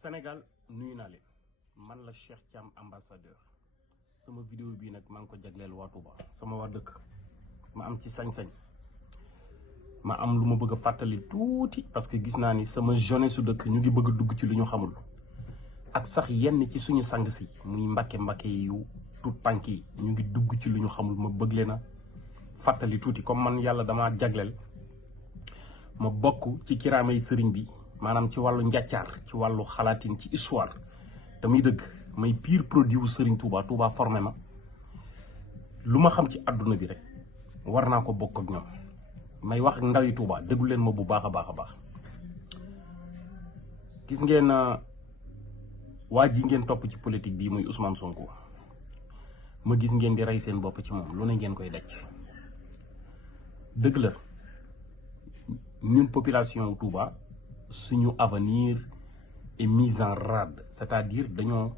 Sénégal nuyu naa leen man la Cheikh Thiam ambassadeur sama vidéo bii nag maa ngi ko jagleel waa Touba sama waa dëkk ma am ci sañ-sañ ma am lu ma bëgg a fàttali tuuti parce que gis naa ni sama jeunesse su dëkk ñu ngi bëgg a dugg ci lu ñu xamul ak sax yenn ci suñu sang si muy mbàkke yu tout tànk yi ñu ngi dugg ci lu ñu xamul ma bëgg leen a fàttali tuuti comme man yàlla damaa jagleel ma bokk ci kiraama yi sëriñ bi maanaam ci wàllu njàccaar ci wàllu xalaatin ci histoire te muy dëgg may pire produit wu sëriñ Touba formé ma lu ma xam ci àdduna bi rek war naa ko bokk ak ñoom may wax ak ndawi Touba déglu leen ma bu baax a baax gis ngeen waa ji ngeen topp ci politique bii muy Ousmane Sonko ma gis ngeen di rey seen bopp ci moom lu ne ngeen koy daj dëgg la ñun population Touba suñu avenir est mis en rade c'est-à-dire dañoo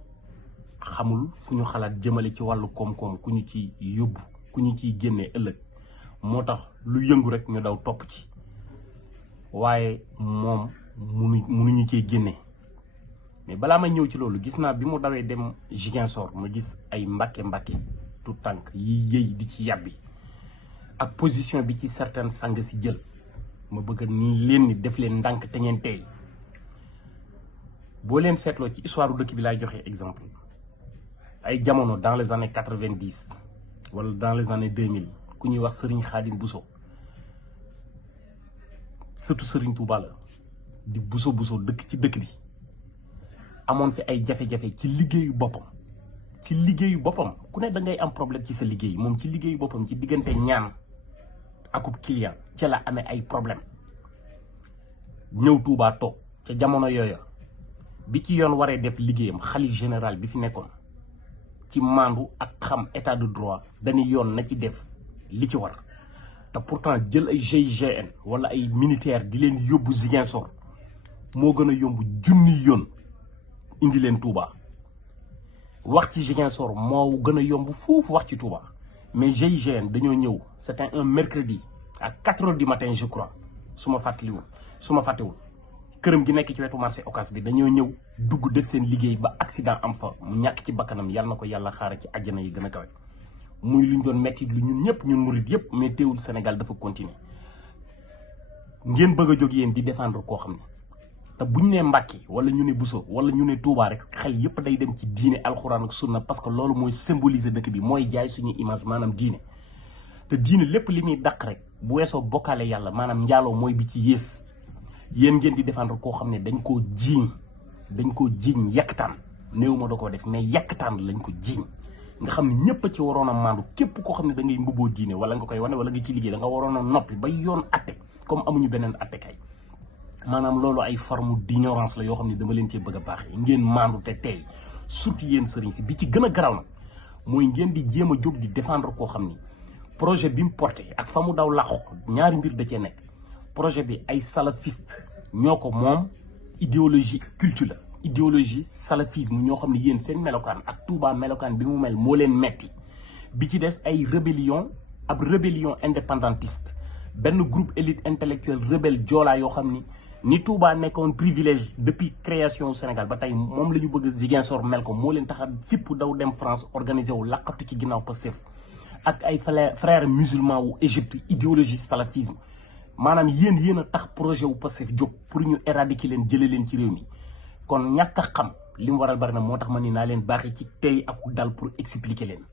xamul fu ñu xalaat jëmale ci wàllu koom-koom ku ñu ci yóbbu ku ñu ciy génnee ëllëg moo tax lu yëngu rek ñu daw topp ci waaye moom munuñu cee génne mais balaa may ñëw ci loolu gis naa bi mu dawee dem Ziguinchor ma gis ay mbàkke tout tànk yi yëy di ci yàbbi ak position bi ci certaines sang si jël ma bëgg leen ni def leen ndànk te ngeen tey boo leen seetloo ci histoire dëkk bi laay joxe exemple ay jamono dans les années 90 wala dans les années 2000 ku ñuy wax Serigne Khadim Bousso surtout Serigne Touba la di Bousso dëkk ci dëkk bi amoon fi ay jafe-jafe ci liggéeyu boppam ku ne da ngay am problème ci sa liggéey moom ci liggéeyu boppam ci diggante ñaan akub client ca la amee ay problème ñëw Touba toog ca jamono yooya bi ci yoon waree def liggéeyam xalif général bi fi nekkoon ci mandu ak xam état de droit dañuy yoon na ci def li ci war te pourtant jël ay GIGN wala ay militaire di leen yóbbu Ziguinchor moo gën a yomb junni yoon indi leen Touba wax ci Ziguinchor moo gën a yomb foofu wax ci Touba mais GIGN dañoo ñëw c'était un mercredi à 4h du matin je crois su ma fàttewul këram gi nekk ci wetu marché Ocass bi dañoo ñëw dugg def seen liggéey ba accident am fa mu ñàkk ci bakkanam yàlla na ko yàlla xaara ci àjjana yi gën a kawe muy lu ñu doon metti lu ñun ñëpp ñun murid yëpp mais teewul Sénégal dafa continuer ngeen bëgg a jóg yéen di défendre koo xam ne te buñ ne Mbàkke wala ñu ne Bousso wala ñu ne Touba rek xel yëpp day dem ci diine alxuraan ak sunna parce que loolu mooy symboliser dëkk bi mooy jaay suñu image maanaam diine te diine lépp li muy dàq rek bu weesoo bokkaale yàlla maanaam njaaloo mooy bi ci yées yéen ngeen di défendre koo xam ne dañ koo jiiñ yàkkataan néew ma da koo def mais yàkkataan lañ ko jiiñ nga xam ne ñëpp a ci waroon a maandu képp koo xam ne da ngay mbubboo diine wala nga koy wane wala nga ci liggéey da nga waroon a noppi ba yoon atte comme amuñu beneen atte kay maanaam loolu ay forme d'ignorance la yoo xam ne dama leen cee bëgg a baaxee ngeen maandu te tey surtout yéen sëriñ si bi ci gën a garaaw nag mooy ngeen di jéem a jóg di défendre koo xam ni projet bi mu porté ak fa mu daw làqu ñaari mbir da cee nekk projet bi ay salafiste ñoo ko moom idéologie culte la idéologie salafisme ñoo xam ne yéen seen melokaan ak Touba melokaan bi mu mel moo leen metti bi ci des ay rébellion indépendantiste benn groupe élite intellectuelle rebelle joolaa yoo xam ni Touba nekkoon privilège depuis création Sénégal ba tey moom la ñu bëgg Ziguinchor mel ko moo leen tax a fipp daw dem France organisé wu laqatu ci ginnaaw Pastef ak ay frères musulmans wu Égypte idéologie salafisme maanaam yéen a tax projet wu Pastef jóg pour ñu éradiquer leen jëlee leen ci réew mi kon ñàkk a xam li mu waral bari na moo tax ma ni naa leen baaxee ci tey ak dal pour expliquer leen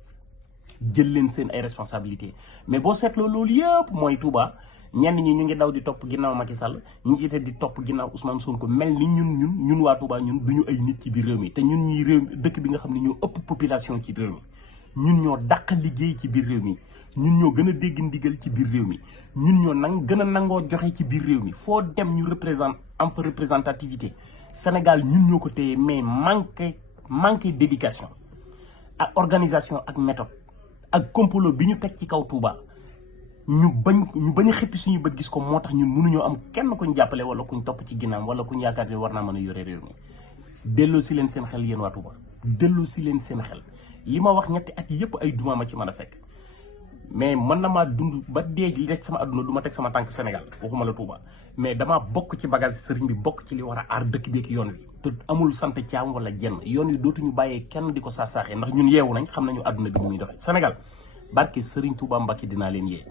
jël leen seen ay responsabilités mais boo seetloo loolu yëpp mooy Touba ñenn ñi ñu ngi daw di topp ginnaaw Macky Sall ñu ngi te di topp ginnaaw Ousmane Sonko mel ni ñun waa Touba ñun duñu ay nit ci biir réew mi te ñun ñuy réew dëkk bi nga xam ne ñoo ëpp population ci réew mi ñun ñoo dàq liggéey ci biir réew mi ñun ñoo gën a dégg ndigal ci biir réew mi ñun ñoo gën a nangoo joxe ci biir réew mi foo dem ñu am fa représentativité Sénégal ñun ñoo ko téye mais manqué d'éducation ak organisation ak méthode ak complot bi ñu teg ci kaw Touba ñu bañ a xëppi suñu bët gis ko moo tax ñun mënuñoo am kenn kuñ jàppale wala kuñ topp ci ginnaaw wala kuñ yaakaar ne war naa mën a yore réew mi delloo si leen seen xel yéen waa Touba delloo si leen seen xel li ma wax ñetti at yëpp ay duma ma ci mën a fekk mais mën na maa dund ba dee ji des sama àdduna du ma teg sama tànk Sénégal waxuma la Touba mais damaa bokk ci bagage sëriñ bi bokk ci li war a aar dëkk bi ak yoon wi te amul sant caam wala jenn yoon wi dootuñu bàyyee kenn di ko saax-saaxee ndax ñun yeewu nañ xam nañu àdduna bi mu ngi doxee Sénégal barke sëriñ Touba Mbacke dinaa leen yee